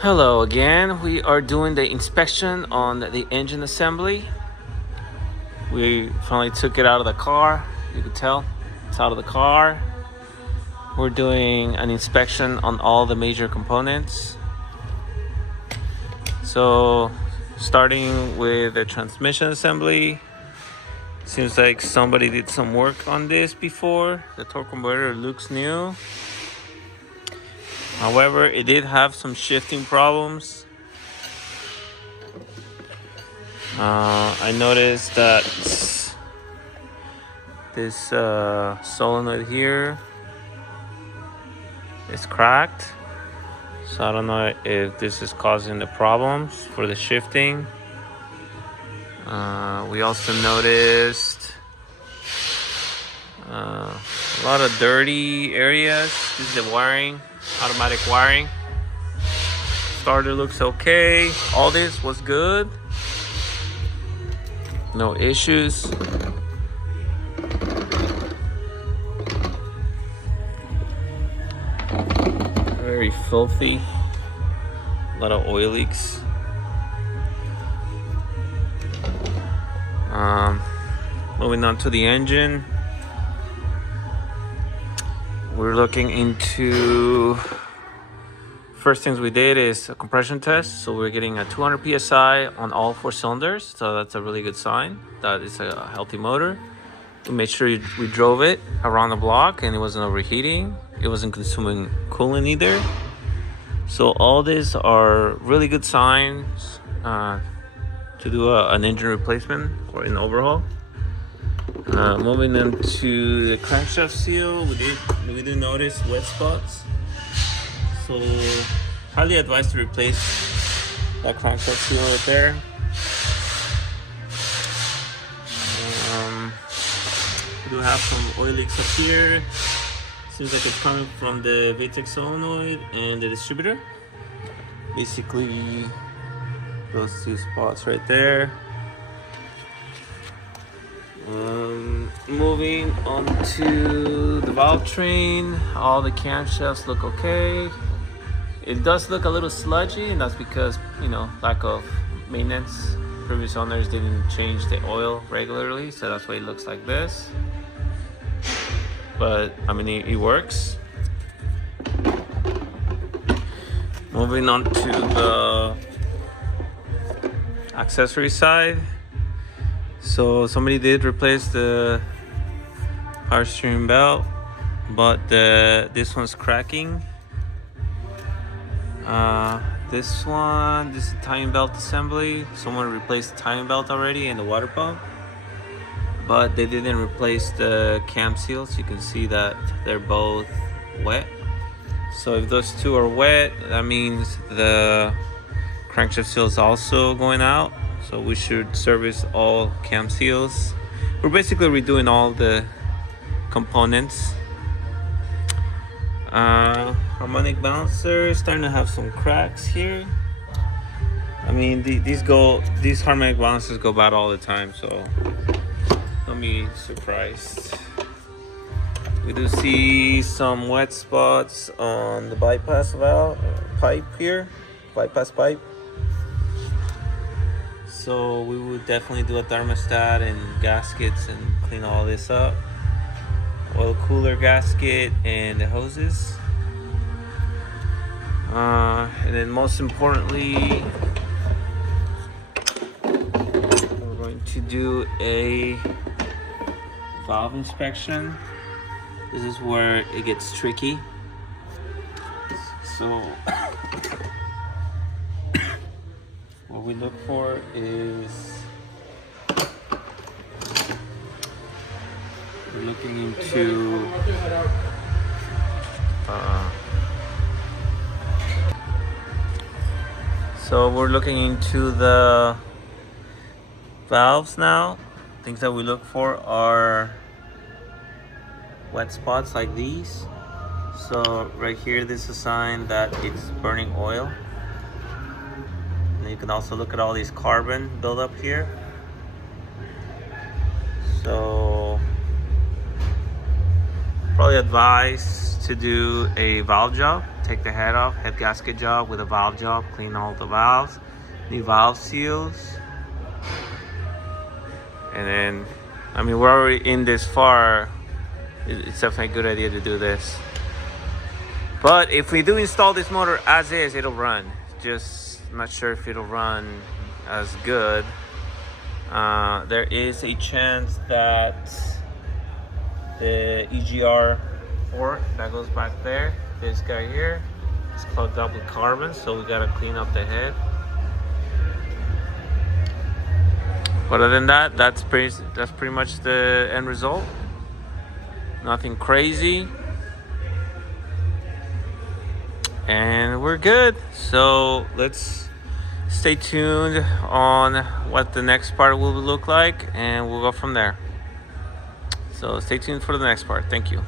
Hello again. We are doing the inspection on the engine assembly. We finally took it out of the car. You can tell it's out of the car. We're doing an inspection on all the major components. So starting with the transmission assembly, seems like somebody did some work on this before. The torque converter looks new. However, it did have some shifting problems. I noticed that this solenoid here is cracked. So I don't know if this is causing the problems for the shifting. We also noticed a lot of dirty areas. This is the wiring, automatic wiring. Starter looks okay. All this was good. No issues. Very filthy. A lot of oil leaks. Moving on to the engine. We're looking into, first things we did is a compression test. So we're getting a 200 psi on all 4 cylinders. So that's a really good sign that it's a healthy motor. We made sure we drove it around the block and it wasn't overheating. It wasn't consuming coolant either. So all these are really good signs to do an engine replacement or an overhaul. Moving into the crankshaft seal, we did notice wet spots. So highly advised to replace that crankshaft seal right there. We do have some oil leaks up here. Seems like it's coming from the VTEC solenoid and the distributor. Basically, those 2 spots right there. Moving on to the valve train, all the camshafts look okay. It does look a little sludgy, and that's because, lack of maintenance. Previous owners didn't change the oil regularly, so that's why it looks like this. But I mean, it works. Moving on to the accessory side. So somebody did replace the power steering belt, but this one's cracking. This is a timing belt assembly. Someone replaced the timing belt already and the water pump, but they didn't replace the cam seals. You can see that they're both wet. So if those 2 are wet, that means the crankshaft seal is also going out. So we should service all cam seals. We're basically redoing all the components. Harmonic balancer is starting to have some cracks here. I mean, these harmonic balancers go bad all the time, so don't be surprised. We do see some wet spots on the bypass pipe here, bypass pipe. So we would definitely do a thermostat and gaskets and clean all this up. Oil cooler gasket and the hoses. And then most importantly, we're going to do a valve inspection. This is where it gets tricky. So what we look for is we're looking into the valves now. Things that we look for are wet spots like these. So right here, this is a sign that it's burning oil. And you can also look at all these carbon buildup here. So probably advise to do a valve job, take the head off, head gasket job with a valve job, clean all the valves, new valve seals. And then, I mean, we're already in this far. It's definitely a good idea to do this. But if we do install this motor as is, it'll run. Just not sure if it'll run as good. There is a chance that the EGR port that goes back there, this guy here, is clogged up with carbon, so we gotta clean up the head. But other than that, that's pretty much the end result. Nothing crazy. And we're good. So let's stay tuned on what the next part will look like, and we'll go from there. So stay tuned for the next part. Thank you.